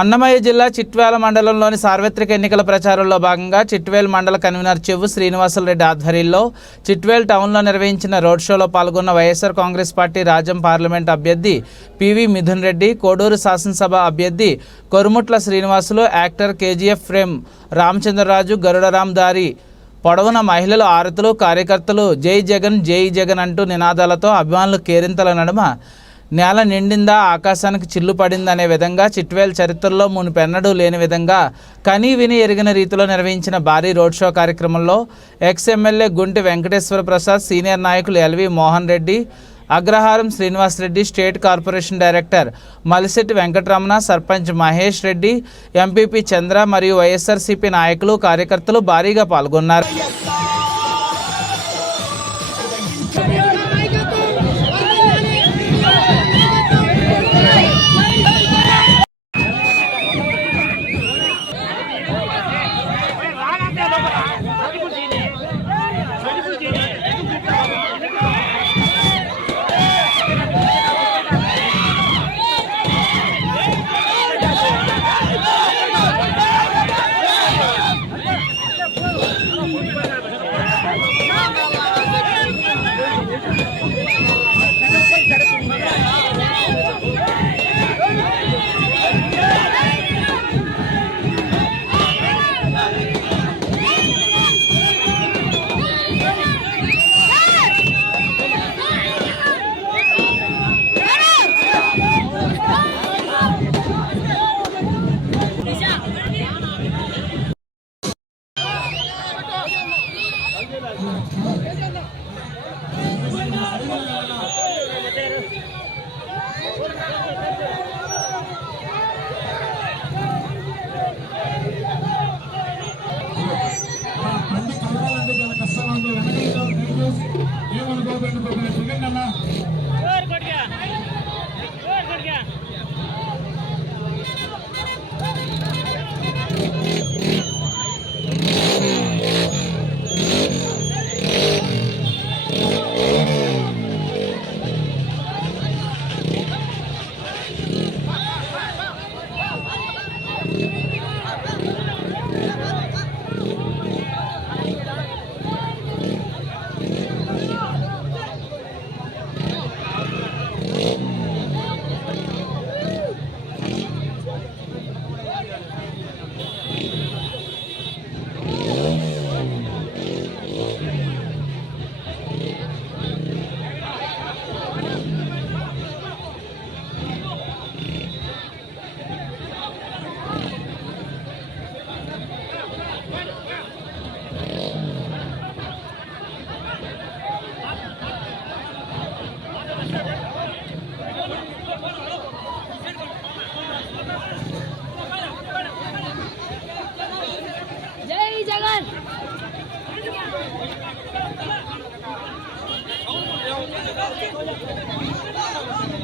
అన్నమయ్య జిల్లా చిట్వేల మండలంలోని సార్వత్రిక ఎన్నికల ప్రచారంలో భాగంగా చిట్వేల్ మండల కన్వీనర్ చెవ్వు శ్రీనివాసులరెడ్డి ఆధ్వర్యంలో చిట్వేల్ టౌన్లో నిర్వహించిన రోడ్ షోలో పాల్గొన్న YSR Congress party Rajam parliament అభ్యర్థి పివి మిథున్ రెడ్డి, కోడూరు శాసనసభ అభ్యర్థి Korumutla Srinivasulu, actor KGF frame Ramachandraraju, Garudaram దారి పొడవున మహిళలు ఆరతులు, కార్యకర్తలు జై జగన్ అంటూ నినాదాలతో అభిమానులు కేరింతల నడుమ నేల నిండిందా ఆకాశానికి చిల్లు పడిందనే విధంగా చిట్వేల్ చరిత్రలో మునుపెన్నడూ లేని విధంగా కనీ విని ఎరిగిన రీతిలో నిర్వహించిన భారీ రోడ్ షో కార్యక్రమంలో ఎక్స్-ఎమ్మెల్యే గుంటి వెంకటేశ్వర ప్రసాద్, సీనియర్ నాయకులు LV Mohan Reddy, Agraharam Srinivasareddy, state corporation director Malisetti Venkataramana, sarpanch Mahesh Reddy, MPP Chandra మరియు వైఎస్ఆర్సీపీ నాయకులు, కార్యకర్తలు భారీగా పాల్గొన్నారు.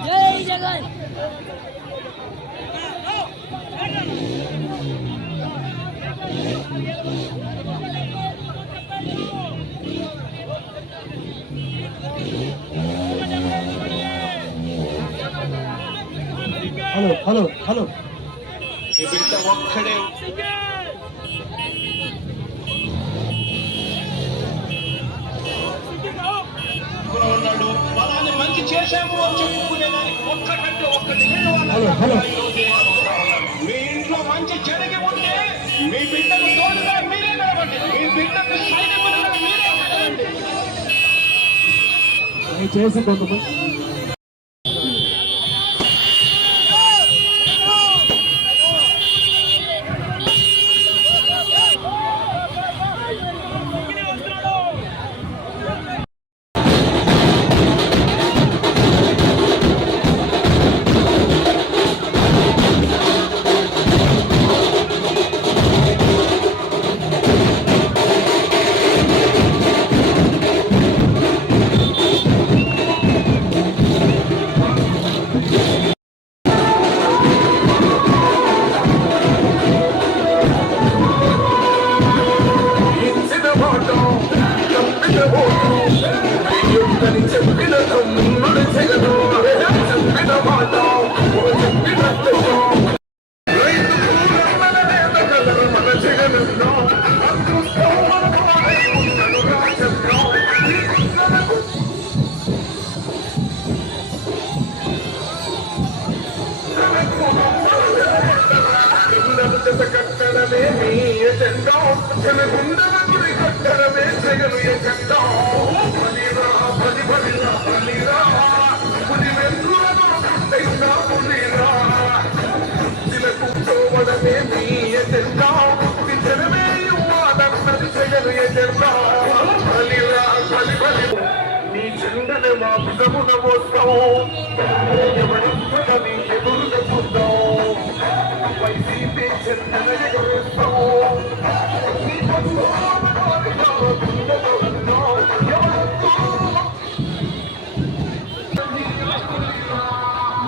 जय जगन हेलो हेलो हेलो ये बिल्टा वक्त खड़े ఉన్నాడు వాళ్ళని మంచి చేశాము అని చెప్పుకునేదానికి ఒక్కటంటే ఒక్కటి మీ ఇంట్లో మంచి జరిగి ఉంటే మీ బిడ్డకు తోడుగా మీరే నిలబడి మీ బిడ్డకు సైనికులుగా మీరే ఉండండి. చేసి కొంతమంది నీ చెండను మా భుజమున మోస్తావు ఎవరింతగా నీ ఎదురున చూస్తావు వైసీపీ చెందన ఎగరేస్తావు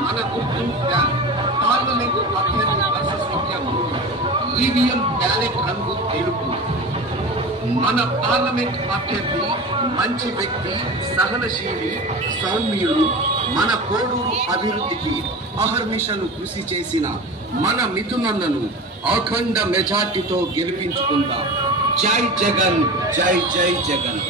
మన గుర్తు పార్లమెంటు అభ్యర్థి ప్రశస్తం ఈవీఎం బ్యాలెట్ రంగు తెలుపు. మన పార్లమెంట్ అభ్యర్థి మంచి వ్యక్తి, సహనశీలి, సౌమ్యుడు, మన కోడూరు అభివృద్ధికి అహర్నిశలు కృషి చేసిన మన మిథునన్నను అఖండ మెజార్టీతో గెలిపించుకుందాం. జై జగన్, జై జై జగన్.